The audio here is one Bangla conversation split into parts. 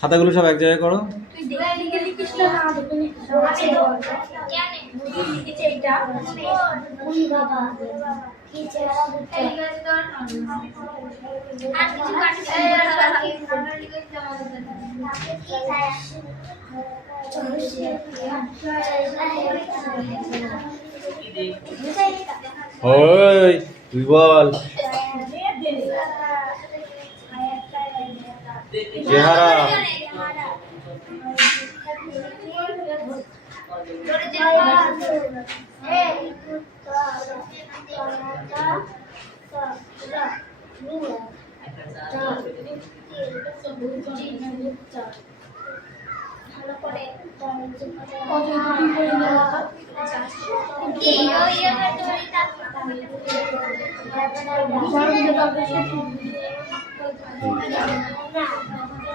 খাতাগুলো সব এক জায়গায় করো। ওই তুই বল চেহারা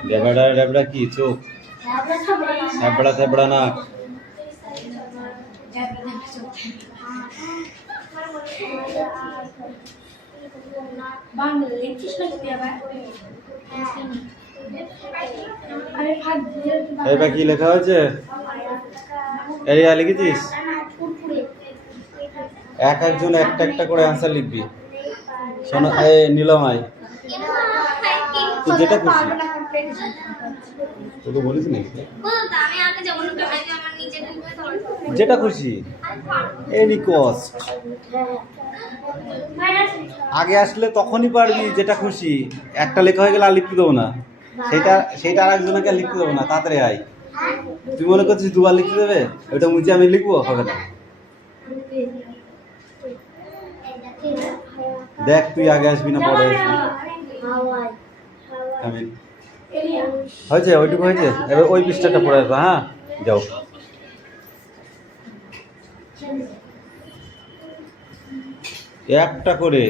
ডেবড়া ডেবড়া কি চোখ থেবড়া থেবড়া না এইবার কি লেখা হয়েছে? এরিয়া লিখেছিস? এক একজন একটা একটা করে অ্যান্সার লিখবি। শোনো এই নীলমাই, তুই যেটা খুশি তোকে বলিস নাকি? যেটা খুশি এনি কস্ট। আগে আসলে তখনই পারবি যেটা খুশি। একটা লেখা হয়ে গেলে আর লিখতে দেবো না, সেইটা আর একজনকে লিখতে দেবো না। তাড়াতাড়ি আয়। তুই মনে করছিস দুবার লিখতে দেবে? ওটা মুছে আমি লিখবো? হবে না। দেখ তুই আগে আসবি না পরে আসবি? আমি হয়েছে, ওইটুকু হয়েছে। এবার ওই পৃষ্ঠাটা পড়ে আসবো। হ্যাঁ যাও। একটা করে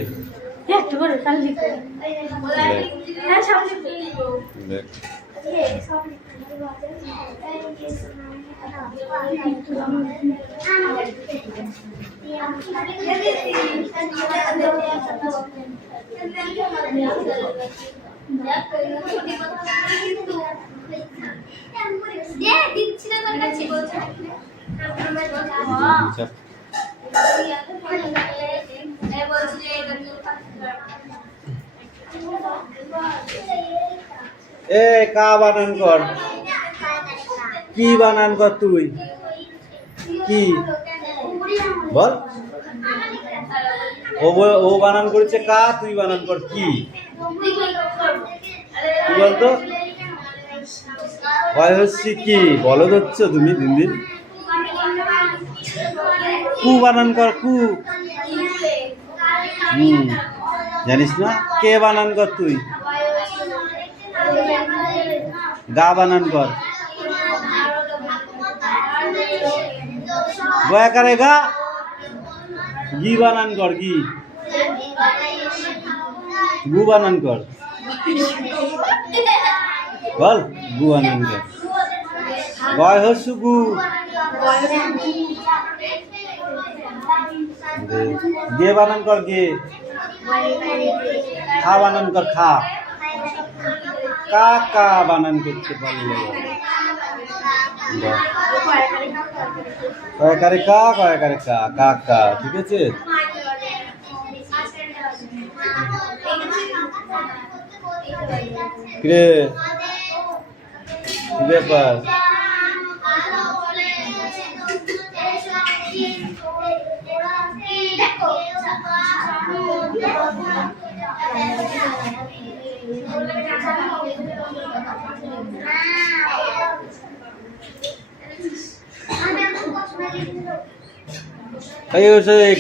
এ কা বানান কর। কি বানান কর তুই? কি বল? ও বানান করেছে কা, তুই বানান কর কি? কি বলতো? ভয় হচ্ছে কি বলো হচ্ছ তুমি দিন দিন? কু বানান কর, কু। জানিস না? কে বানান কর তুই? গা বানান কর। গয়াকারে গা। গি বানান কর, গি। গু বানান কর। বল গু বানান কর। গয় হস্যু গু। গে বানান কর, গে। খা বানান কর, খা। কা কা বানান করতে পারলে কয়কারে কা, কয়কারে কা, কা কা। ঠিক আছে? কিরে কি ব্যাপার?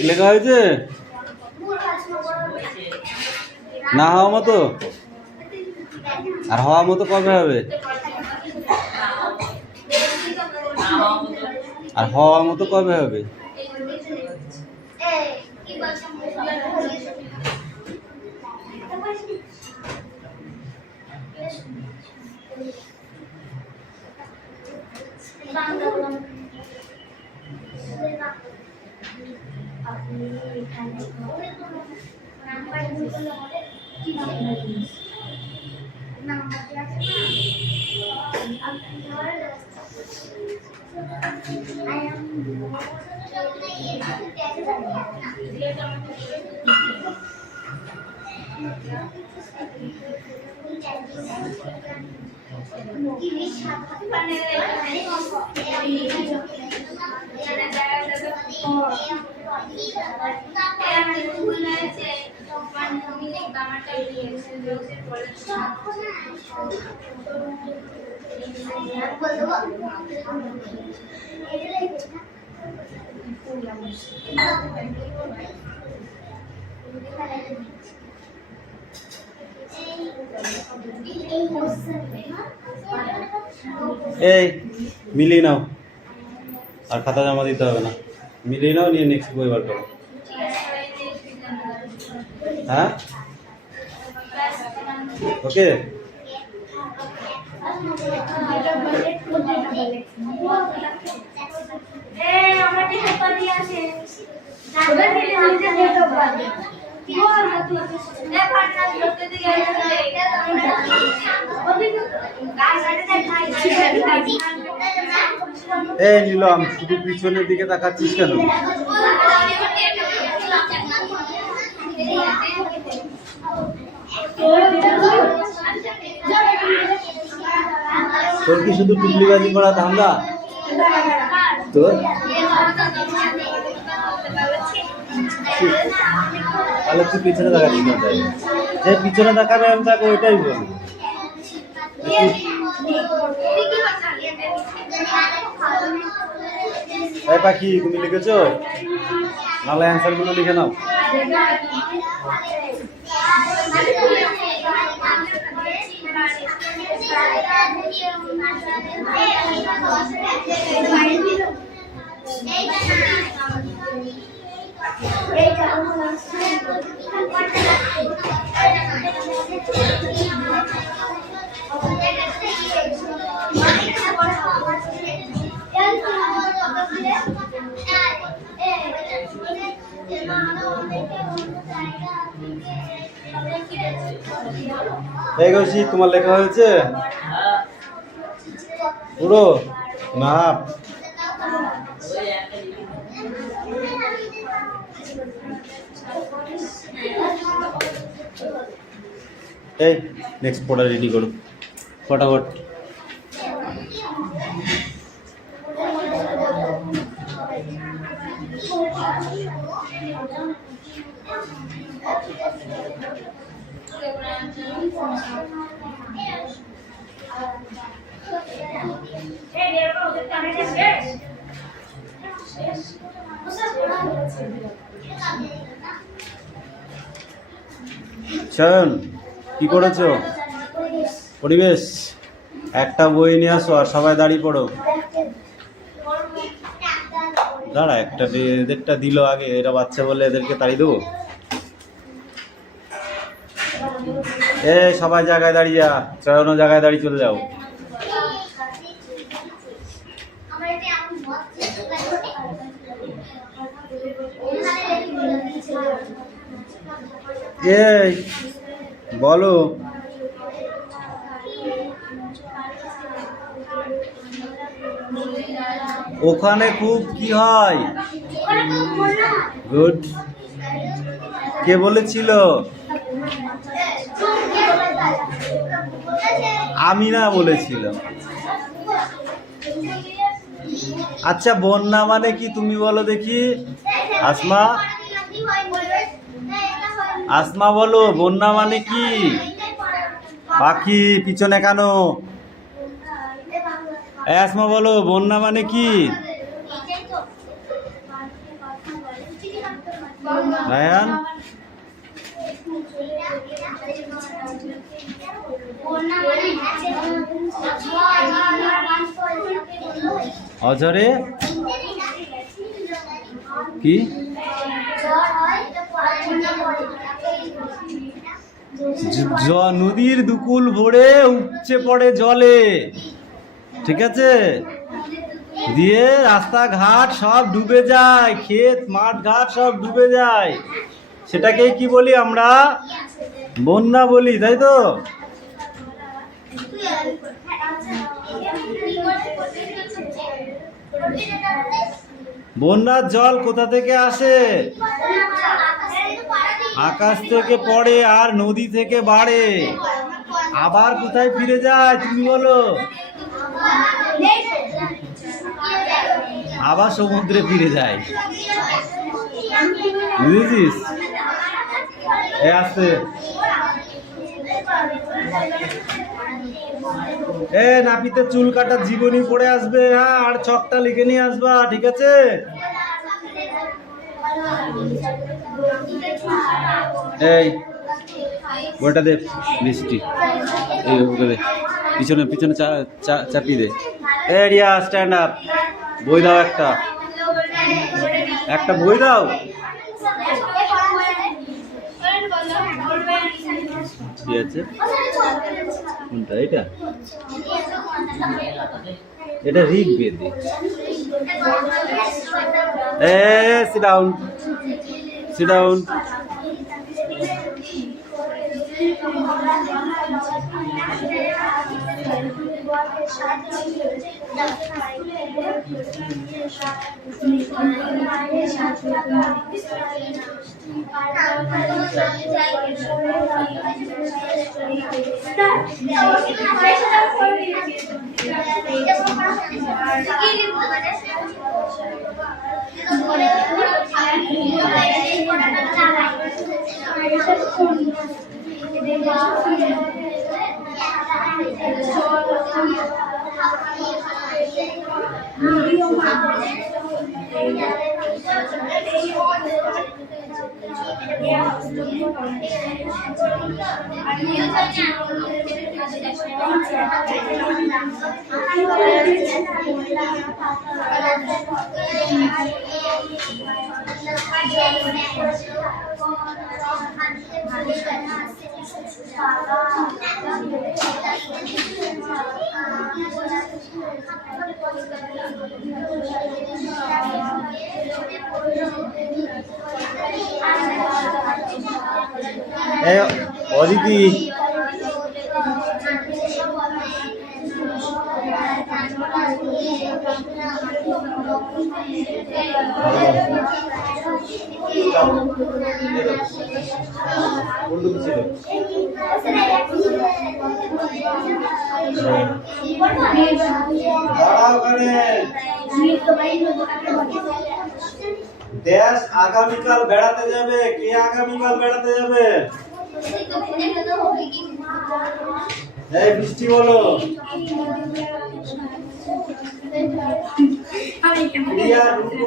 লেখা হয়েছে না হওয়া মতো? আর হওয়া মতো কবে হবে? আর হওয়া মতো কবে হবে? এই মিলিয়ে নাও, আর খাতা জমা দিতে হবে না, মিলিয়ে নাও, নিয়ে নেক্সট বই বার করো। হ্যাঁ ওকে। এই নিলাম, শুধু পিছনের দিকে তাকাচ্ছিস কেন? তোর কি শুধু টুকলিবাজি করা ধান্দা তোর? তাহলে তুই পিছনে তাকাচ্ছিস না, যে পিছনে তাকাবে আমি তাকে ওইটাই বলবো। এই পাখি, তুমি লিখেছো? নাহলে অ্যান্সার গুলো লিখে নাও। এই গৌসি, তোমার লেখা হয়েছে পুরো? না, এই নেক্সট পড়া রেডি করো ফটাফট। শোন, কি করেছো? পরিবেশ। একটা বই নিয়ে আসো আর সবাই দাঁড়িয়ে পড়ো। দাঁড়া, একটা এদেরটা দিল আগে, এরা বাচ্চা বলে এদেরকে তাড়িয়ে দেবো? এ সবাই জায়গায় দাঁড়িয়ে যা, চয়ন জায়গায় দাঁড়িয়ে চলে যাও। এই বলো, ওখানে খুব কি হয়? গুড। কে বলেছিল? আমি না বলেছিলাম। আচ্ছা, বন্যা মানে কি তুমি বলো দেখি? আসমা, আসমা বলো, বন্যা মানে কি? পাখি পিছনে কেন? আসমা বলো, বন্যা মানে কি? রায়ান, অঝরে কি নদীর দুকুল ভরে উপচে পড়ে জলে, ঠিক আছে, দিয়ে রাস্তাঘাট সব ডুবে যায়, ক্ষেত মাঠ ঘাট সব ডুবে যায়, সেটাকেই কি বলি আমরা? বন্যা বলি, তাই তো? বন্যার জল কোথা থেকে আসে? আকাশ থেকে পড়ে আর নদী থেকে বাড়ে, আবার কোথায় ফিরে যায় তুমি বলো? আবার সমুদ্রে ফিরে যায়, বুঝেছিস? আসছে নাপিতে চুল কাটার জীবনী পড়ে আসবে, হ্যাঁ, আর ছকটা লিখে নিয়ে আসবা, ঠিক আছে? এই বইটা দে, মিষ্টি এই ওকে দে, পিছনে পিছনে চাপিয়ে দে। এই রিয়া, স্ট্যান্ড আপ, বই দাও, একটা বই দাও। কি আছে কোনটা? এটা ঋগ্বেদে। Sit down, sit down. Aditi, দেশ আগামীকাল বেড়াতে যাবে, কে আগামীকাল বেড়াতে যাবে? এই বৃষ্টি বলো।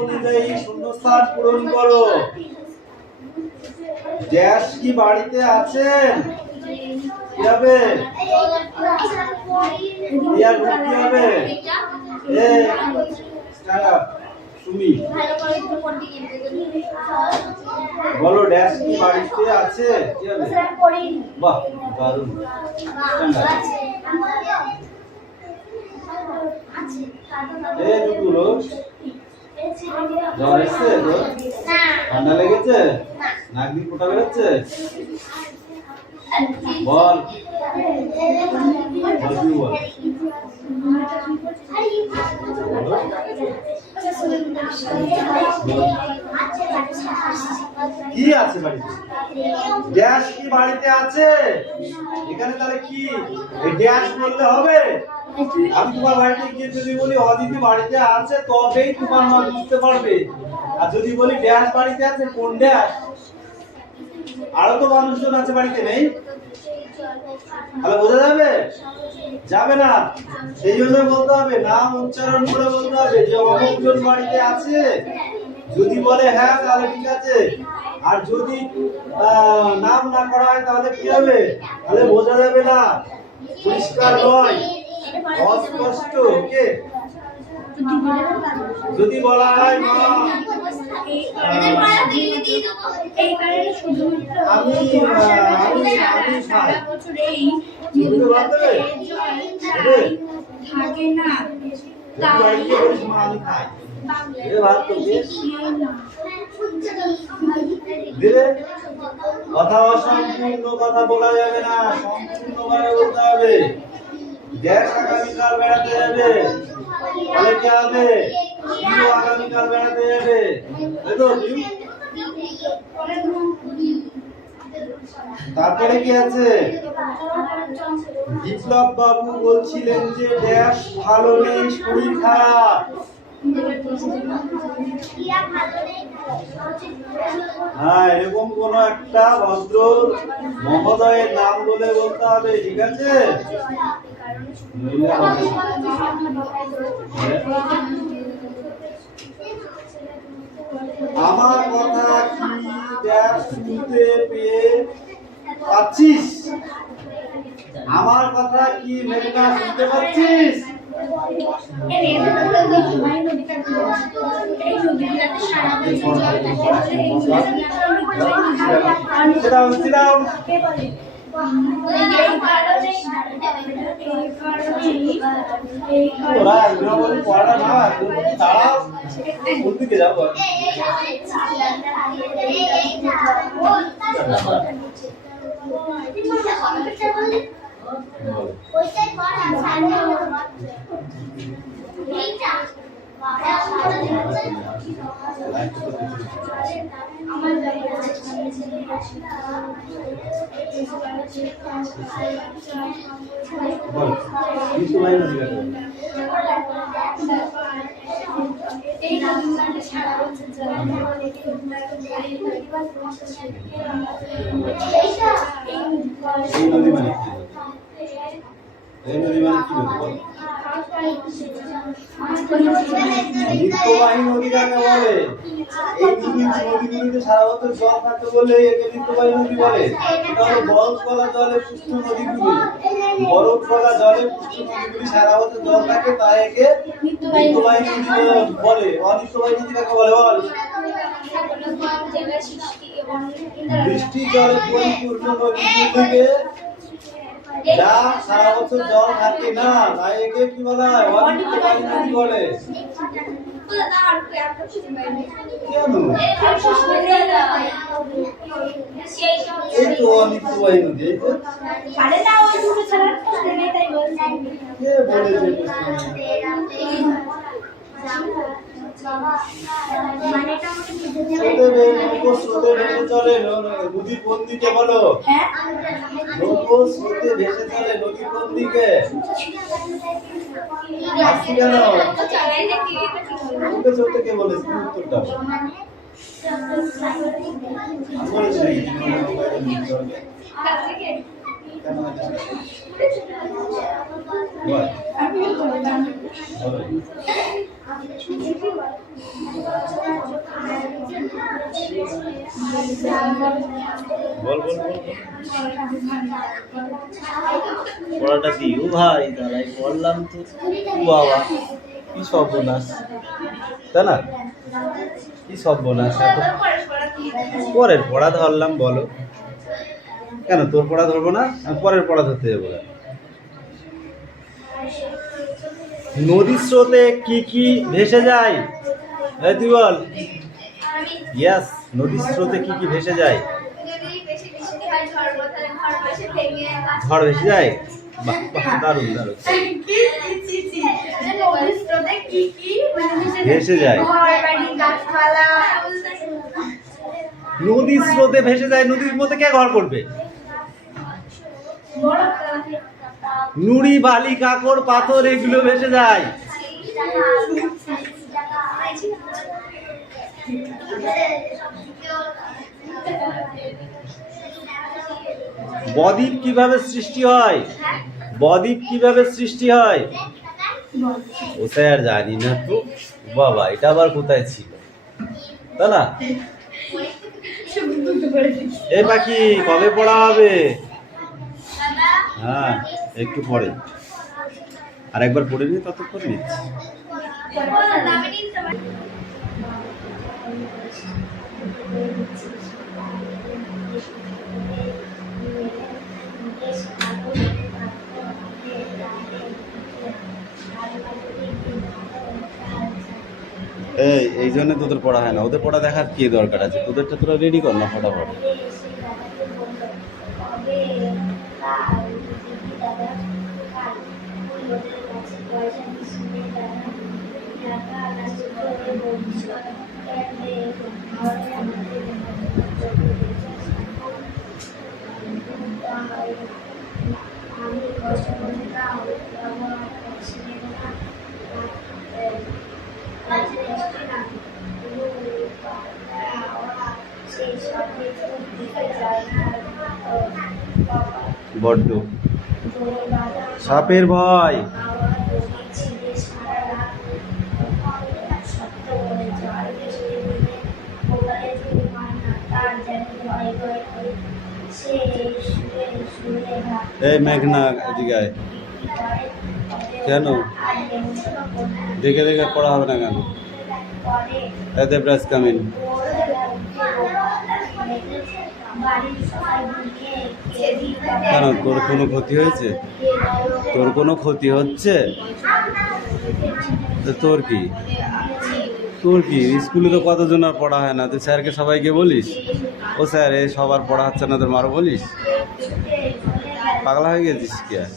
অনুযায়ী শূন্যস্থান পূরণ করো। দেশ কি বাড়িতে আছেন? কি হবে? কি হবে? তুমি বলো, ড্যাশ কি বাড়িতে আছে? কি হবে? বাহ, দারুণ। এই দুটো জ্বর এসছে তো? ঠান্ডা লেগেছে? নাক দিয়ে ফোঁটা বেরোচ্ছে? বল, বল। কি আছে বাড়িতে? গ্যাস কি বাড়িতে আছে? এখানে তাহলে কি এই গ্যাস বললে হবে? আমি তোমার বাড়িতে গিয়ে যদি বলি অদিতি বাড়িতে আছে, তবেই তোমার মা বুঝতে পারবে। আর যদি বলি গ্যাস বাড়িতে আছে, কোন গ্যাস? আরো তো মানুষজন আছে বাড়িতে, নেই? তাহলে বোঝা যাবে? যাবে না। সেই জন্য বলতে হবে, নাম উচ্চারণ করে বলতে হবে যে অমুকজন বাড়িতে আছে। যদি বলে হ্যাঁ, তাহলে ঠিক আছে। আর যদি নাম না করা হয় তাহলে কি হবে? তাহলে বোঝা যাবে না, পরিষ্কার নয়, অস্পষ্ট। ওকে, যদি বলা হয় মা এই কারণে শুধুমাত্র আমি সারা বছর এই বুঝতে পারতে থাকে না তাই আমি খাই এ ভাত তো বেশ দিলে কথা অসম্পূর্ণ কথা বলা যাবে না, সম্পূর্ণভাবে বলতে হবে। গ্যাস আগামীকাল বেড়াতে যাবে, তাহলে কি হবে? পিউ আগামীকাল বেড়াতে যাবে, তাই তো? পিউ তারপরে কি আছে? বিপ্লব বাবু বলছিলেন যে গ্যাস ভালো নেই, শরীর খারাপ। হ্যাঁ, এরকম কোন একটা ভদ্র মহোদয়ের নাম বলে বলতে হবে, ঠিক আছে? আমার কথা কি দেখ শুনতে পেয়ে পাচ্ছিস? আমার কথা কি মেঘনা শুনতে পাচ্ছিস? নিত্যবাহী নদী কাকে বলে? এই নদীগুলিতে সারা বছর জল থাকতে বলে একে নিত্যবাহী নদী বলে। তাহলে বরফ গলা জলে পুষ্ট নদীগুলি, বরফ গলা জলে পুষ্ট নদীগুলি সারা বছর জল থাকে, তাই একে নিত্যবাহী নদী বলে। অনিত্যবাহী নদী কাকে বলে বল? বৃষ্টি জলে পরিপূর্ণ নদীগুলিকে যা সারা বছর জল থাকে না, তাই একে কি বলা হয়? অনিত্যবাহী নদী বলে। কেন? এই তো অনিত্যবাহী নদী, এই তো। কে বলেছে? স্রোতে ভেসে চলে নদী কোন দিকে বলো? স্রোতে ভেসে চলে নদী কোন দিকে? আসছি কেন? তোকে চলতে কে বলেছে? উত্তরটা বলেছি বল বল বল পড়াটা কি? ও ভাই দাঁড়াই পড়লাম তো। বাবা কি সর্বনাশ, তাই না? কি সর্বনাশ। পরের পড়া ধরলাম, বলো কেন? তোর পড়া ধরবো না, আমি পরের পড়া ধরতে যাবো। নদীর স্রোতে কি কি ভেসে যায়? তুই বল। ইয়েস, নদীর স্রোতে কি কি ভেসে যায়? ঝড় ভেসে যায়। বাহ বাহ, দারুণ দারুণ। ভেসে যায়, নদীর স্রোতে ভেসে যায়। নদীর মধ্যে কে ঘর করবে? নুড়ি বালি কাকড় পাথর এগুলো ভেসে যায়। বদ্বীপ কিভাবে সৃষ্টি হয়? বদ্বীপ কিভাবে সৃষ্টি হয়? ওটাই আর জানি না তো বাবা, এটা আবার কোথায় ছিল, তাই না? এই পাখি কবে পড়া হবে? হ্যাঁ, একটু পরে আর একবার পড়ে নিয়ে ততক্ষণ নিচ্ছি। জন্য তোদের পড়া হয় না। ওদের পড়া দেখার কি দরকার আছে? তোদেরটা তোরা রেডি কর না ফটাফট। আমি কষ্ট করে দাও আমার ছেলে না কাজে আসছে না ওরা সেই সাথে দিতে যায় না বড্ড সাপের ভয়। এই মেঘনা এদিকে আয়। কেন দেখে দেখে পড়া হবে না কেন? দেবরাজ কামিন। কেন তোর কোনো ক্ষতি হয়েছে? তোর কোনো ক্ষতি হচ্ছে? তোর কি তোর কি স্কুলে তো কতজন আর পড়া হয় না? তুই স্যারকে সবাইকে বলিস ও স্যার এ সবার পড়া হচ্ছে না, তোর মারো বলিস? পাগলা হয়ে গেছিস কি আর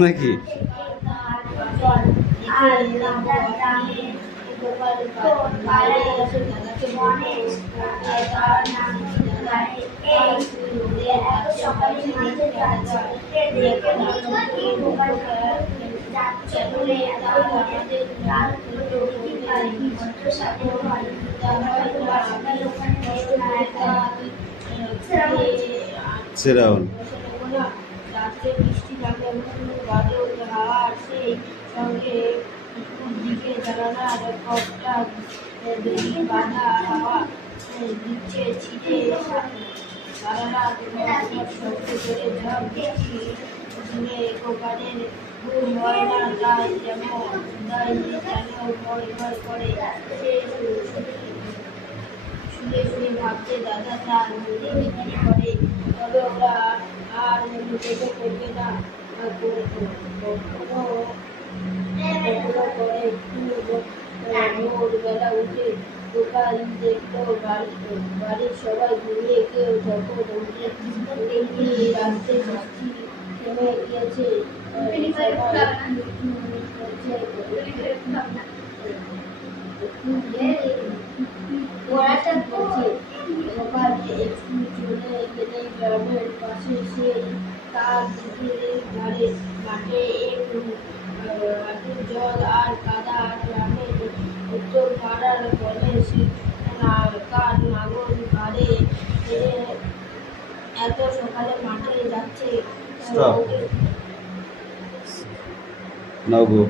নাকি? সেরাউন রাত্রে বৃষ্টি থাকে বাজে হাওয়া সেই সঙ্গে দিকে জানালার কপটা বেরিয়ে বাঁধা হাওয়া দিচ্ছে ছিটে সারা রাত শব্দ করে ঝড় বৃষ্টি শুনে গোপালের ঘুম হয় না, তাই যেন ভয় ভয় করে সে শুনে শুনে ভাবছে দাদা তার মুড়ি বিক্রি করে, তবে ওরা আর মুখে করবে না। কখনো করে ভোরবেলা উঠে দোকান দেখলো বাড়ির সবাই ঘুমিয়ে কেউ যখন উঠে রাখতে বৃষ্টি থেমে গিয়েছে। গোপাল একটু চলে গেলে গ্রামের পাশে সেই তার দিকের ধারে মাঠে জল আর কাদা গ্রামের উত্তর পাড়ার বলে সে কার নাগর ঘাড়ে এত সকালে মাঠে যাচ্ছে নগো।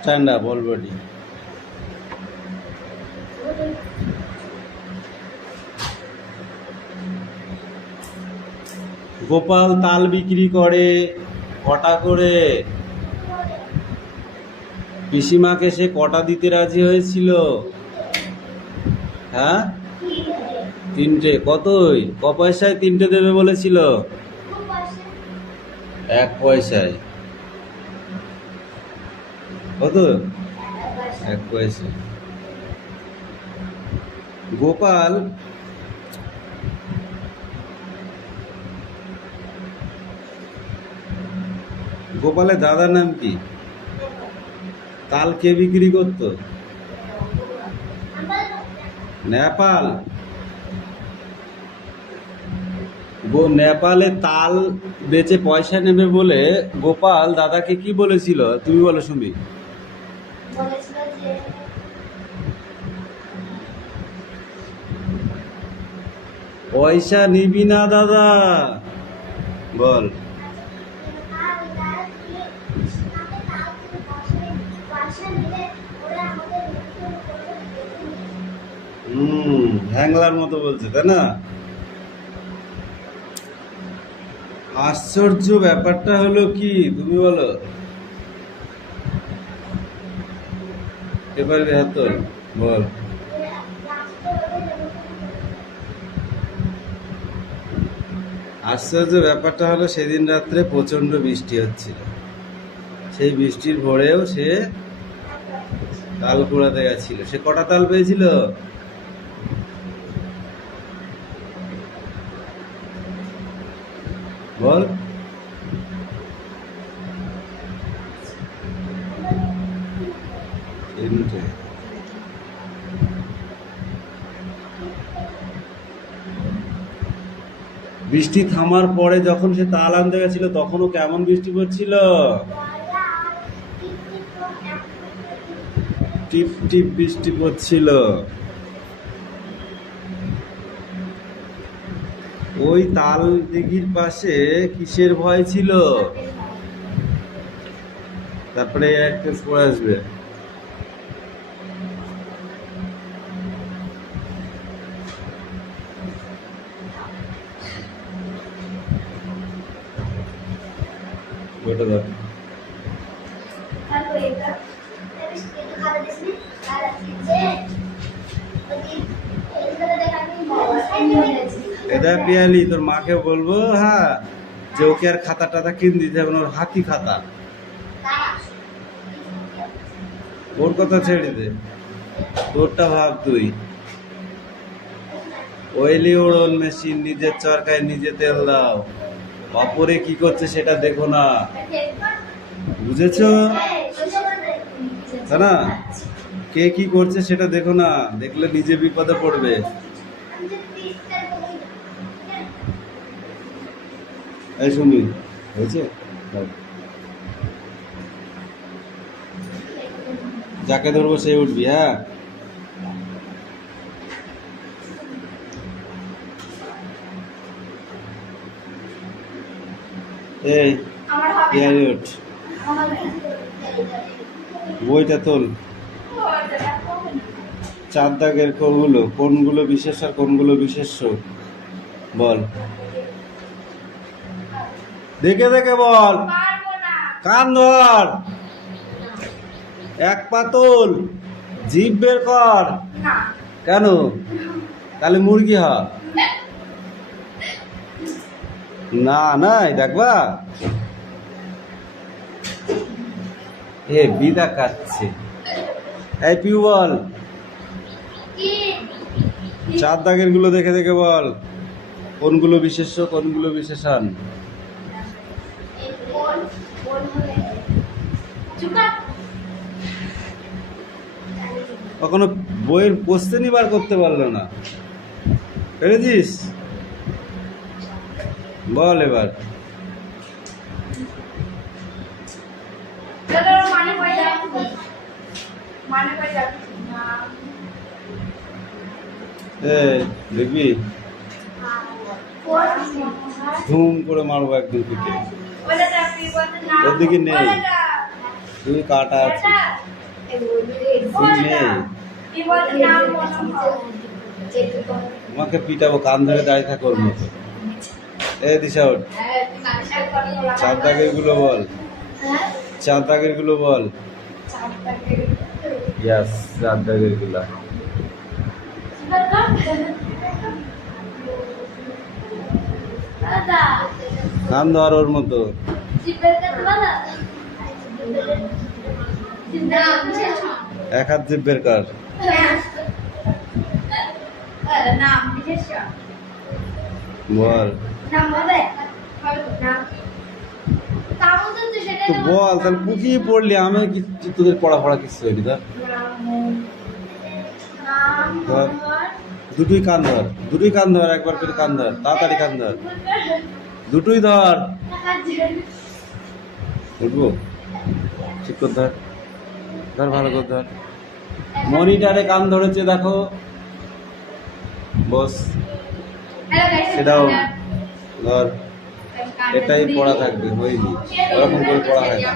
Stand up already. গোপাল তাল বিক্রি করে কটা করে? পিসিমাকে সে কটা দিতে রাজি হয়েছিল? হ্যাঁ 3টে। কতই ক পয়সায় 3টে দেবে বলেছিল? 1 পয়সায়। কত? 1 পয়সা। গোপালের দাদার নাম কি? তাল কে বিক্রি করতো? নেপাল। নেপালে তাল বেচে পয়সা নেবে বলে গোপাল দাদাকে কি বলেছিল? তুমি বলো শুনি। পয়সা নিবি না দাদা, বল। হ্যাংলার মতো বলছে তাই না? আশ্চর্য ব্যাপারটা হলো কি তুমি বলো। এবার বেহাতর বল। আশ্চর্য ব্যাপারটা হলো সেদিন রাত্রে প্রচন্ড বৃষ্টি হচ্ছিল, সেই বৃষ্টির ভোরেও সে তাল কুড়াতে গেছিল। সে কটা তাল পেয়েছিল? বল। তিনটে। বৃষ্টি থামার পরে যখন সে তাল আনতে গেছিল তখনও কেমন বৃষ্টি পড়ছিল? টিপ টিপ বৃষ্টি পড়ছিল। ওই তাল দিঘির পাশে কিসের ভয় ছিল? তারপরে একটা পড়ে আসবে। ওটা ধর। এটা পিয়ালি তোর মাকে বলবো, হ্যাঁ, যে ওকে আর খাতা টাতা কিনে দিতে হবে না, ওর হাতি খাতা। ওর কথা ছেড়ে দে, তোরটা ভাব তুই। ওয়েলি ওড়ন মেশিন, নিজের চরকায় নিজে তেল দাও, অপরে কি করছে সেটা দেখো না, বুঝেছো? তাই না? কে কি করছে সেটা দেখো না, দেখলে নিজে বিপদে পড়বে। এই শুনি হয়েছে, যাকে ধরবো সে উঠবি। হ্যাঁ, এই পিয়ালি ওঠ, বইটা তোল। চার দাগের কোনগুলো বিশেষ আর কোনগুলো বিশেষ্য বল, দেখে দেখে বল। কান ধর, এক পা তোল, জিভ বের কর। কেন? তাহলে মুরগি হ। না নাই দেখবা, এ বিদা কাচ্ছে। এই পিউ বল, চার দাগের গুলো দেখে দেখে বল, কোনগুলো বিশেষ্য কোনগুলো বিশেষণ। কখনো বইয়ের কোশ্চেনই বার করতে পারলো না, পেরেছিস? বল এবার। দেখবি ধুম করে মারবো একদম পিঠে। ওর দিকে নেই, তুই কাটা আছে, তুই নেই, তোমাকে পিটাবো, কান ধরে দাঁড়িয়ে থাকো ওর মতো। এ দিশা ওঠ, চার দাগের গুলো বল, চার দাগের গুলো বল। ইয়াস, চার দাগের গুলা। কান ধর ওর মতো। এক হাত জিভ বের কর। বল তো, বল তাহলে পুকিয়ে পড়লি, আমি তোদের পড়া কিছু হয়নি। ধর, দুটোই কান ধর, দুটোই কান ধর, একবার করে কান ধর, তাড়াতাড়ি কান ধর, দুটোই ধর। উঠবো, ঠিক করে ধর, ধর ভালো করে ধর। মনিটারে কান ধরেছে দেখো, বস সেটাও ধর। এটাই পড়া থাকবে, হয়নি ওরকম করে পড়া হয় না।